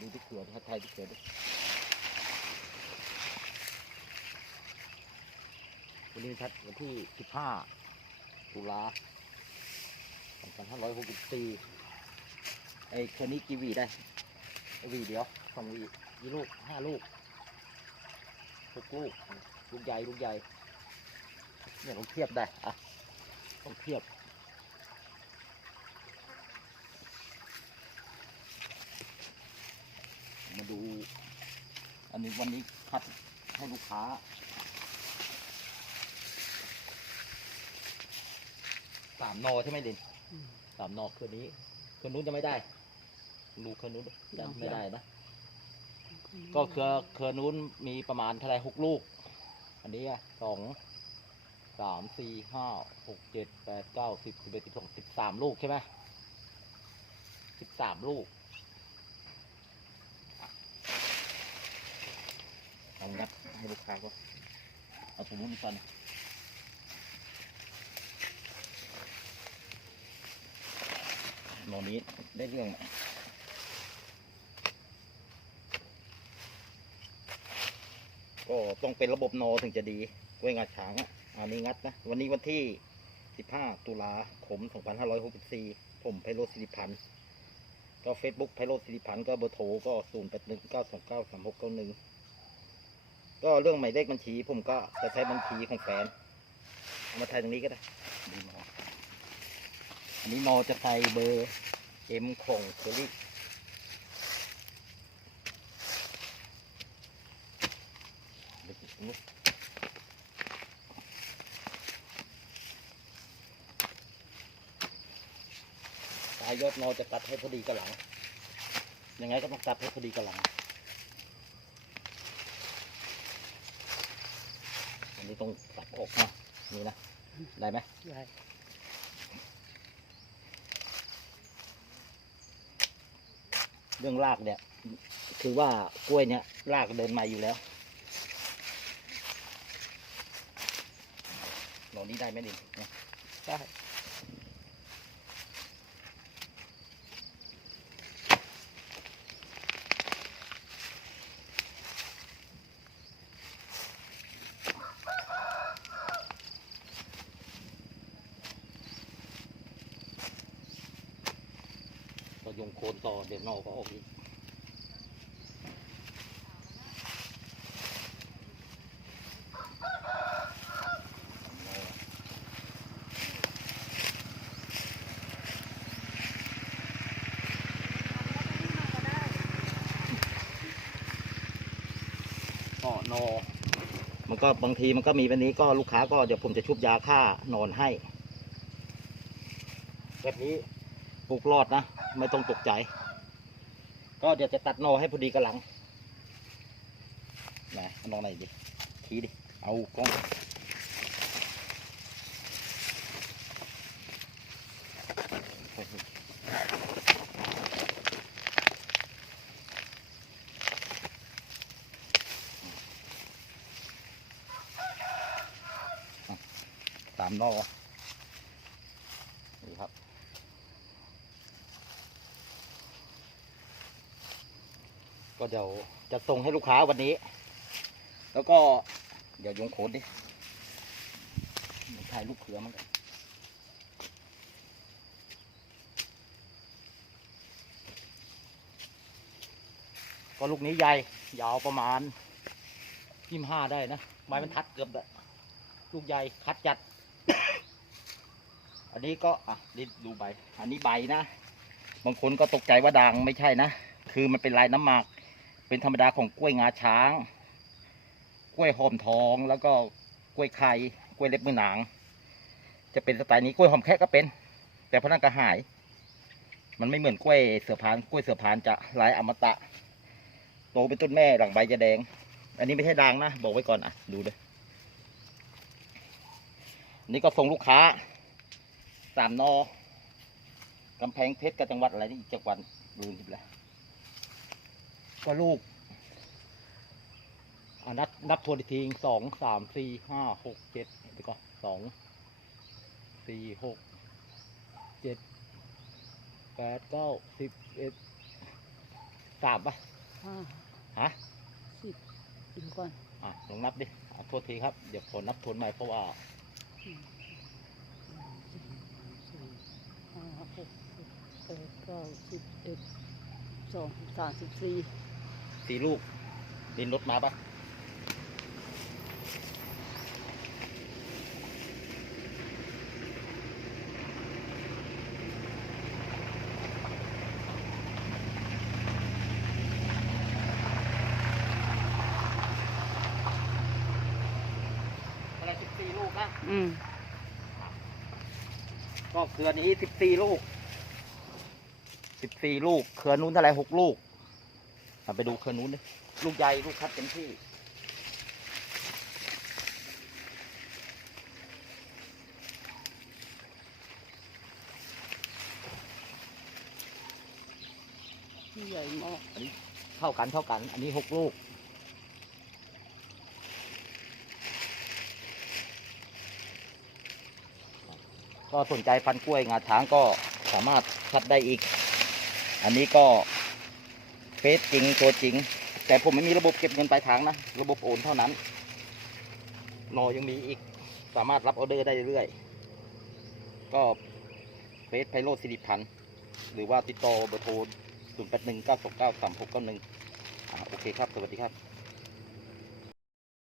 ดูที่เขือนทัดไทยที่เขือดิวันนี้ทัดวันที่ 15 ตุลา2564ไอ้เครือนี้กี่วีได้วีเดียวสองวีกี่ลูกห้าลูกหกลูก ลูกใหญ่ ลูกใหญ่ เนี่ยเราเทียบได้อะต้องเทียบ มาดู อันนี้วันนี้คัดให้ลูกค้า สามนอใช่ไหมดินสามนอคืนนี้คืนนู้นจะไม่ได้ลูกคืนนู้นจะไม่ได้นะ ก็เครือเครือนู้นมีประมาณเท่าไหรหกลูก อันนี้อะสองสามสี่ห้าหกเจ็ดแปดเก้าสิบสิบเอ็ดสิบสองสิบสามลูกใช่ไหมสิบสามลูก เอางัดให้ลูกค้าก็เอาถุงนู้นก่อนโนนี้ได้เรื่องไหมก็ต้องเป็นระบบโนถึงจะดีกล้วยงาช้างอะอันนี้งัดนะ วันนี้วันที่ 15 ตุลาคม 2564 ผมไพโรสิริพันธ์ก็เฟซบุ๊กไพโรสิริพันธ์ก็เบอร์โทรก็ 0 8 1 9 2 9 3 6 9 1 ก็เรื่องหมายเลขบัญชี ผมก็จะใช้บัญชีของแฟนเอามาถ่ายตรงนี้ก็ได้ดีมอันนี้นอจะใส่เบอร์เอ็มของเคอรี่เดี๋ยวผมลุกปลายยอดนอจะตัดให้พอดีกับหลังยังไงก็ต้องตัดให้พอดีกับหลัง นนี้ต้องตัดออกนะนี่นะ ได้ไหมได้เรื่องรากเนี่ย คือว่ากล้วยเนี่ยรากเดินมาอยู่แล้วเรานี้ได้ไหมดิเนี่ยได้ ยงโคนต่อเดี๋ยวนอกก็ออกอีกก็นอ มันก็บางทีมันก็มีแบบนี้ก็ลูกค้าก็เดี๋ยวผมจะชุบยาฆ่านอนให้ แบบนี้ ปลูกรอดนะ ไม่ต้องตกใจ ก็เดี๋ยวจะตัดนอให้พอดีกับหลังไหนอนอไหนดิทีดิ เอากล้องสามนอครับ ก็เดี๋ยวจะส่งให้ลูกค้าวันนี้ แล้วก็เดี๋ยวยงโขนดิถ่ายลูกเขือมันกันก็ลูกนี้ใหญ่ยาวประมาณยี่ห้าได้นะ ไม้มันทัดเกือบอะลูกใหญ่คัดจัด อันนี้ก็อะนี่ดูใบ อันนี้ใบนะ บางคนก็ตกใจว่าด่างไม่ใช่นะ คือมันเป็นลายน้ำหมาก เป็นธรรมดาของกล้วยงาช้าง กล้วยหอมทอง แล้วก็กล้วยไข่กล้วยเล็บมือหนาง จะเป็นสไตล์นี้กล้วยหอมแค่ก็เป็น แต่พนักกระหาย มันไม่เหมือนกล้วยเสือพานกล้วยเสือพานจะลายอมตะ โตเป็นต้นแม่หลังใบจะแดง อันนี้ไม่ใช่ด่างนะ บอกไว้ก่อนอะดูเลยอันนี่ก็ส่งลูกค้าสามนอกำแพงเพชรกับจังหวัดอะไรนี่อีกจังหวัดลืมทิบแล้ว ก็ลูกอ่านับนับทวนอีกทีสองสามสี่ห้าหกเจ็ดไปก่อนสองสี่หกเจ็ดแปดเก้าสิบเอ็ดสามปะห้าฮะสิบดูก่อนอะลองนับดิอะโทษทีครับ เดี๋ยวขอนับทวนใหม่เพราะว่าหนึ่งสองสามสี่ห้าหกเจ็ดแปดเก้าสิบเอ็ดสองสามสิบสี่ สี่ลูก ดินรถมาปะอะไรสิบสี่ลูกนะอืมก็เครือนี้สิบสี่ลูกสิบสี่ลูกเครือนู้นเท่าไหรหกลูกเอา ไปดูเครือนู้นดิลูกใหญ่ลูกคัดเต็มที่ที่ใหญ่มากเท่ากันเท่ากัน อันนี้หกลูก ก็สนใจพันธุ์กล้วยงาช้างก็สามารถคัดได้อีก อันนี้ก็เฟซจริงตัวจริง แต่ผมไม่มีระบบเก็บเงินปลายทางนะ ระบบโอนเท่านั้นนอยังมีอีกสามารถรับออเดอร์ได้เรื่อยๆก็เฟซไพโรดสิริพันธ์หรือว่าติดต่อเบอร์โทร 0 8 1 9 2 9 3 6 9 1อ่าโอเคครับ สวัสดีครับ